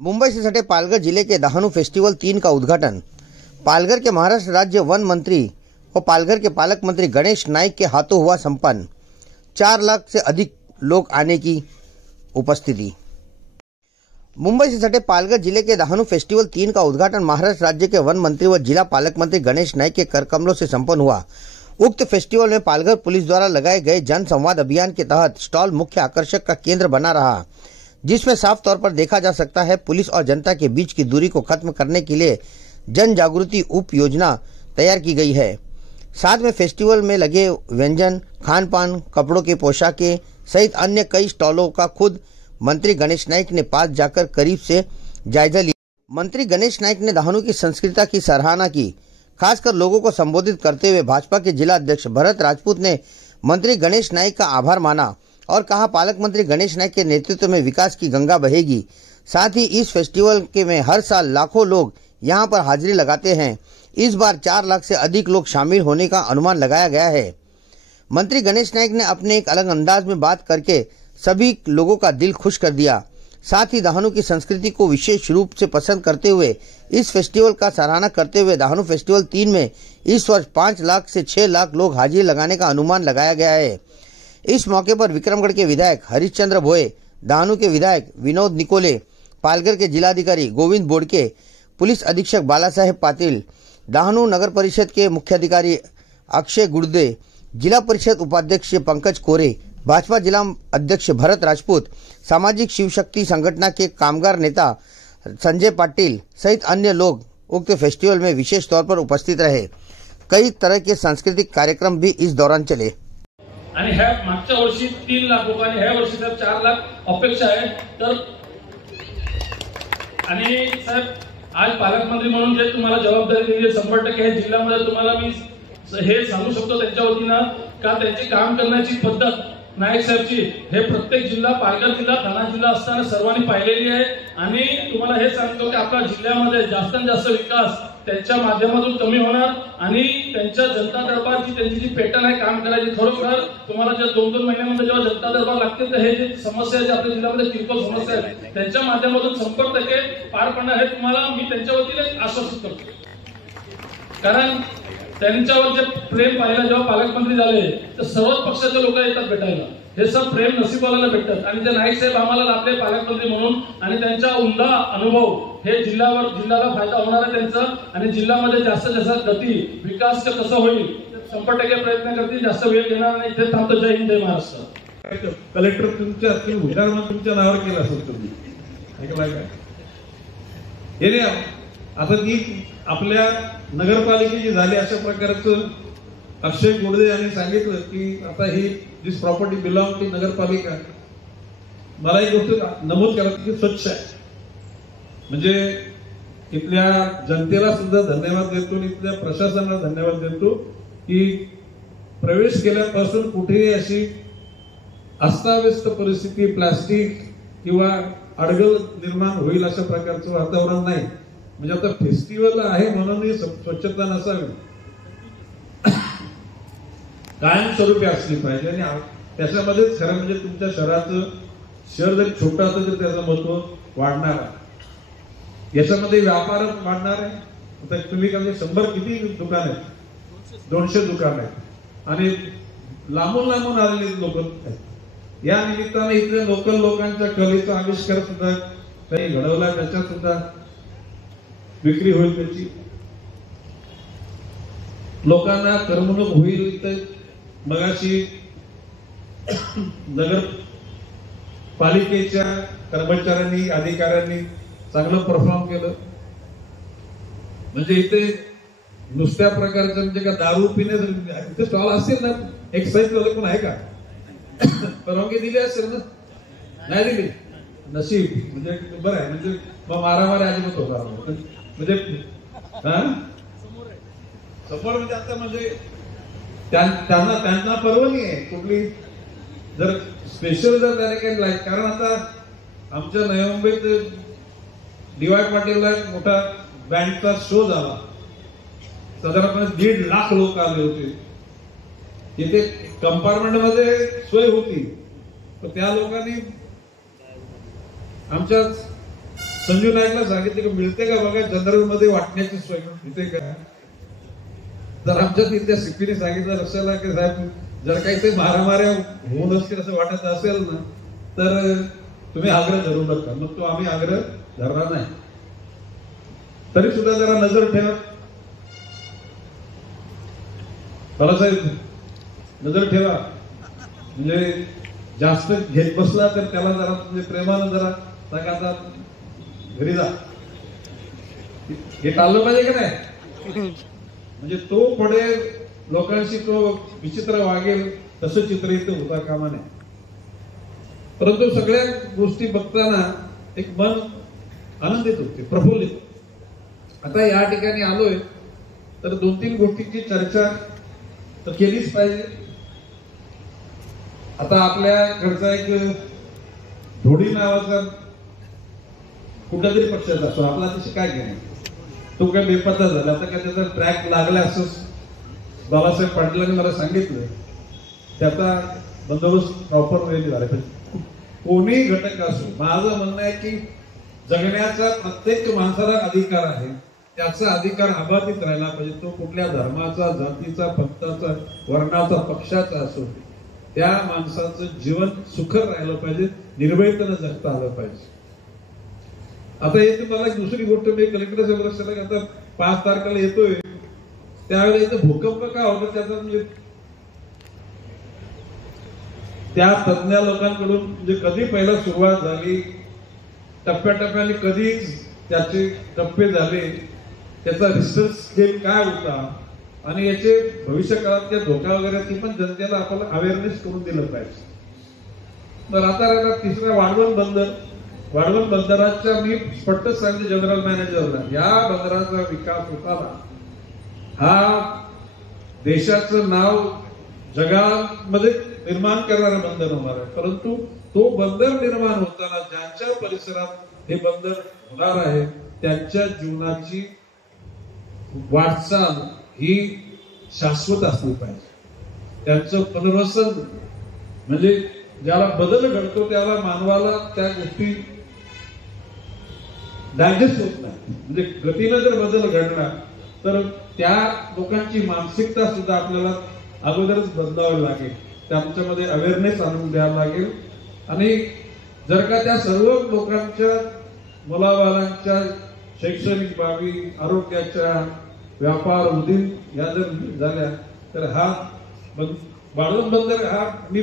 मुंबई से सटे पालघर जिले के दहानू फेस्टिवल 3 का उद्घाटन पालघर के महाराष्ट्र राज्य वन मंत्री और पालघर के पालक मंत्री गणेश नाइक के हाथों हुआ संपन्न। 4 लाख से अधिक लोग आने की उपस्थिति। मुंबई से सटे पालघर जिले के दहानू फेस्टिवल 3 का उद्घाटन महाराष्ट्र राज्य के वन मंत्री व जिला पालक मंत्री गणेश नाइक के करकमलों से संपन्न हुआ। उक्त फेस्टिवल में पालघर पुलिस द्वारा लगाए गए जन संवाद अभियान के तहत स्टॉल मुख्य आकर्षक का केंद्र बना रहा, जिसमें साफ तौर पर देखा जा सकता है पुलिस और जनता के बीच की दूरी को खत्म करने के लिए जन जागृति उप योजना तैयार की गई है। साथ में फेस्टिवल में लगे व्यंजन, खान पान, कपड़ों के पोशाकें सहित अन्य कई स्टॉलों का खुद मंत्री गणेश नाइक ने पास जाकर करीब से जायजा लिया। मंत्री गणेश नाइक ने दहानू की संस्कृति की सराहना की। खासकर लोगों को संबोधित करते हुए भाजपा के जिला अध्यक्ष भरत राजपूत ने मंत्री गणेश नाइक का आभार माना और कहा पालक मंत्री गणेश नाइक के नेतृत्व में विकास की गंगा बहेगी। साथ ही इस फेस्टिवल के में हर साल लाखों लोग यहां पर हाजिरी लगाते हैं। इस बार 4 लाख से अधिक लोग शामिल होने का अनुमान लगाया गया है। मंत्री गणेश नाइक ने अपने एक अलग अंदाज में बात करके सभी लोगों का दिल खुश कर दिया। साथ ही दहानू की संस्कृति को विशेष रूप से पसंद करते हुए इस फेस्टिवल का सराहना करते हुए दहानू फेस्टिवल 3 में इस वर्ष 5 लाख से 6 लाख लोग हाजिरी लगाने का अनुमान लगाया गया है। इस मौके पर विक्रमगढ़ के विधायक हरिश्चंद्र भोये, दहानू के विधायक विनोद निकोले, पालघर के जिलाधिकारी गोविंद बोडके, पुलिस अधीक्षक बाला साहेब पाटिल, दहानू नगर परिषद के मुख्याधिकारी अक्षय गुर्दे, जिला परिषद उपाध्यक्ष पंकज कोरे, भाजपा जिला अध्यक्ष भरत राजपूत, सामाजिक शिवशक्ति संगठन के कामगार नेता संजय पाटिल सहित अन्य लोग उक्त फेस्टिवल में विशेष तौर पर उपस्थित रहे। कई तरह के सांस्कृतिक कार्यक्रम भी इस दौरान चले। आणि ह्या मागच्या वर्षी 3 लाख लोक आणि ह्या वर्षी 4 लाख अपेक्षा आहे। तर आणि साहेब आज पालकमंत्री म्हणून जे तुम्हाला जबाबदारी दिली आहे 100% हे जिल्ह्यामध्ये तुम्हाला मी हे सांगू शकतो त्यांच्या वतीनं का त्यांची काम करण्याची पद्धत नाईक साहेबची हे प्रत्येक जिल्हा पालघर जिल्हा ठाणे जिल्हा असताना सर्वांनी पाहिलेली आहे। आणि तुम्हाला हे सांगतो की आपल्या जिल्ह्यामध्ये जास्तीत जास्त विकास त्यांच्या माध्यमातून कमी होणार आणि त्यांच्या जनता दरबारची त्यांची जी पॅटर्न आहे काम करायची खरोखर तुम्हाला जे 2-2 महिन्यामध्ये जेव्हा जनता दरबार लागतील तर हे जे समस्या आहे आपल्या जिल्ह्यामध्ये किरकोळ समस्या आहेत त्यांच्या माध्यमातून 100% पार पडणार हे तुम्हाला मी त्यांच्या वतीने आश्वासित करतो। कारण त्यांच्यावर जे प्रेम पाहिलं जेव्हा पालकमंत्री झाले तर सर्वच पक्षाचे लोक येतात भेटायला। हे सब प्रेम नसीबवाल्याला भेटतात आणि ते नाईक साहेब आम्हाला लाभले पालकमंत्री म्हणून आणि त्यांचा उमदा अनुभव हे जिल्ह्याला फायदा होणार आहे त्यांचा आणि जिल्ह्यामध्ये जास्तीत जास्त गती विकास कसं होईल 100% प्रयत्न करतील। जास्त वेळ घेणार नाही। इथे थांबतो। जय हिंद, जय महाराष्ट्र। कलेक्टर तुमच्या हुशार म्हणून तुमच्या नावावर केला असेल तुम्ही ऐकलाय का? हे आता ती आपल्या नगरपालिकेची झाली अशा प्रकारचं अक्षय गुर्दे यांनी सांगितलं की आता ही दिस प्रॉपर्टी बिलॉंग टू नगरपालिका। मला एक गोष्ट नमूद करायची की स्वच्छ आहे म्हणजे इथल्या जनतेला सुद्धा धन्यवाद देतो, इथल्या प्रशासनाला धन्यवाद देतो की प्रवेश केल्यापासून कुठेही अशी अस्ताव्यस्त परिस्थिती प्लास्टिक किंवा अडगळ निर्माण होईल अशा प्रकारचं वातावरण नाही। म्हणजे आता फेस्टिवल आहे म्हणून स्वच्छता नसावी, कायमस्वरूपी असली पाहिजे आणि त्याच्यामध्ये खरं म्हणजे तुमच्या शहराचं शहर जर छोटं असेल तर त्याचं महत्व वाढणार आहे। याच्यामध्ये व्यापार वाढणार आहे। आता तुम्ही काय 100 किती दुकान आहेत? 200 दुकान आहेत आणि लांबून लांबून आलेले लोक आहेत। या निमित्ताने इथल्या लोकल लोकांच्या कलेचा आविष्कार सुद्धा काही घडवला, त्याच्यात सुद्धा विक्री होईल, त्याची लोकांना करमणूक होईल। तर मगाशी नगर पालिकेच्या कर्मचाऱ्यांनी अधिकाऱ्यांनी चांगलं परफॉर्म केलं। म्हणजे इथे नुसत्या प्रकारचं म्हणजे का दारू पिण्याचं इथे स्टॉल असेल ना, एक्साईज वाले पण आहे का? परवानगी दिली असेल ना? नाही दिली नशीब म्हणजे बरं आहे। म्हणजे मग मारामारी अजिबात होणार म्हणजे समोर म्हणजे आता म्हणजे त्यांना परवानगी आहे कुठली जर स्पेशल जर त्याने काही लाईक। कारण आता आमच्या नवी मुंबईत DY पाटीलला मोठा बँडचा शो झाला, साधारणपणे 1.5 लाख लोक आले होते। इथे कंपार्टमेंट मध्ये सोय होती तर त्या लोकांनी आमच्या संजू नाईकला सांगितले की मिळते का बघा, जनरल मध्ये वाटण्याची सोय मिळते का. तर आमच्या तिथल्या सीपीने सांगितलं लक्षाला की साहेब जर काही ते मारामाऱ्या होऊन असतील असं वाटत असेल ना तर तुम्ही आग्रह धरू नका. मग तो आम्ही आग्रह धरला नाही. तरी सुद्धा जरा नजर ठेवा बाळासाहेब, नजर ठेवा. म्हणजे जास्त घेत बसला तर त्याला जरा म्हणजे प्रेमानं जरा सांगा आता घरी जा, हे टाळलं पाहिजे का नाही. म्हणजे तो पुढे लोकांशी तो विचित्र वागेल तसं चित्र इथं होता कामा नये. परंतु सगळ्या गोष्टी बघताना एक मन आनंदित होते, प्रफुल्लित. आता या ठिकाणी आलोय तर 2-3 गोष्टींची चर्चा तर केलीच पाहिजे. आता आपल्याकडचा एक ढोडी नावाचा कुठल्यातरी पक्षाचा असतो, आपला त्याची काय घेणं, तो काय बेपत्ता झाला. आता काय त्याचा ट्रॅक लागला असं बाबासाहेब पाटलांनी मला सांगितलं. त्याचा बंदोबस्त प्रॉपर वेळी झाला पाहिजे. कोणी घटक असो, माझं म्हणणं आहे की जगण्याचा प्रत्येक माणसाला अधिकार आहे. त्याचा अधिकार अबाधित राहिला पाहिजे. तो कुठल्या धर्माचा, जातीचा, पंथाचा, वर्णाचा, पक्षाचा असो, त्या माणसाचं जीवन सुखर राहिलं पाहिजे, निर्भयतेनं जगता आलं पाहिजे. आता येते मला एक दुसरी गोष्ट मी कलेक्टर साहेब लक्षात, आता 5 तारखेला येतोय त्यावेळेला इथं भूकंप का होतं त्याचा म्हणजे त्या तज्ञ लोकांकडून म्हणजे कधी पहिला सुरुवात झाली, टप्प्याटप्प्याने कधी त्याचे टप्पे झाले, त्याचा रिसर्च स्केल काय होता आणि याचे भविष्य काळात काय धोका वगैरे ती पण जनतेला आपल्याला अवेअरनेस करून दिलं पाहिजे. तर आता राहिला तिसरा वाढवण बंदराच्या मी स्पष्ट सांगते जनरल मॅनेजरला, या बंदराचा विकास होताना हा देशाचं नाव जगामध्ये निर्माण करणारा बंदर होणार आहे. परंतु तो बंदर निर्माण होताना ज्यांच्या परिसरात हे बंदर होणार आहे त्यांच्या जीवनाची वाटचाल ही शाश्वत असली पाहिजे. त्यांचं पुनर्वसन म्हणजे ज्याला बदल घडतो त्याला मानवाला त्या गोष्टी डायजेस्ट होत नाही. म्हणजे गतीनं जर बदल घडला तर त्या लोकांची मानसिकता सुद्धा आपल्याला अगोदरच बदलावी लागेल. त्यांच्यामध्ये अवेअरनेस आणून द्यावं लागेल. आणि जर का त्या सर्व लोकांच्या मुलाबाळांच्या शैक्षणिक बाबी, आरोग्याच्या, व्यापार, उद्योग या जर झाल्या तर हा वाढवण बंदर हा मी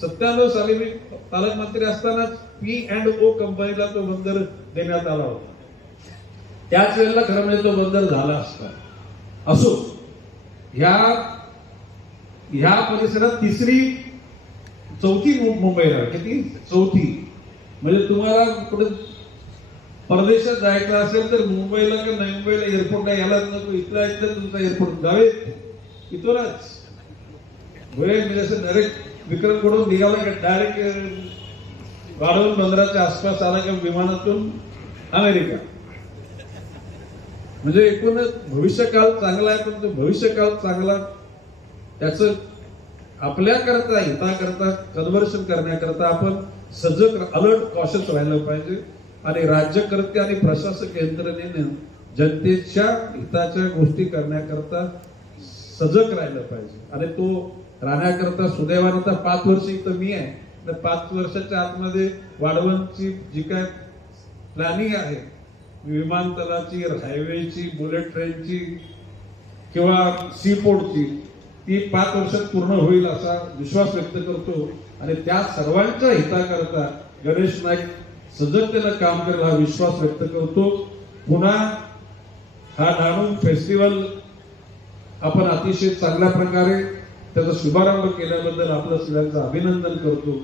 97 साली मी पालकमंत्री असताना P&O कंपनीला तो बंदर देण्यात आला होता. त्याच वेळेला खरं म्हणजे तो बंदर झाला असता. असो ह्या परिसरात चौथी मुंबईला किती चौथी म्हणजे तुम्हाला कुठे परदेशात जायचं असेल तर मुंबईला किंवा नवी मुंबईला एअरपोर्टला यायलाच नको. इथला तुमचा एअरपोर्ट जावे इथूनच म्हणजे असं डायरेक्ट विक्रमकडून निघाला की डायरेक्ट वाढवण बंदराच्या आसपास आला किंवा विमानातून अमेरिका. म्हणजे एकूणच भविष्यकाळ चांगला आहे. पण तो भविष्यकाळ चांगला त्याचं आपल्याकरता हिताकरता कन्व्हर्शन करण्याकरता आपण सजग, अलर्ट, कॉशियस राहिलं पाहिजे. आणि राज्यकर्ते आणि प्रशासक यंत्रणेने जनतेच्या हिताच्या गोष्टी करण्याकरता सजग राहिलं पाहिजे. आणि तो राहण्याकरता सुदैवाने आता 5 वर्ष इथं मी आहे. तर 5 वर्षाच्या आतमध्ये वाढवणची जी काय प्लॅनिंग आहे, विमानतळाची, हायवेची, बुलेट ट्रेनची किंवा सी पोर्टची, ती 5 वर्षात पूर्ण होईल असा विश्वास व्यक्त करतो. आणि त्या सर्वांच्या हिताकरता गणेश नाईक सजगतेनं काम करेल हा विश्वास व्यक्त करतो. पुन्हा हा डहाणू फेस्टिवल आपण अतिशय चांगल्या प्रकारे त्याचा शुभारंभ केल्याबद्दल आपलं सगळ्यांचं अभिनंदन करतो.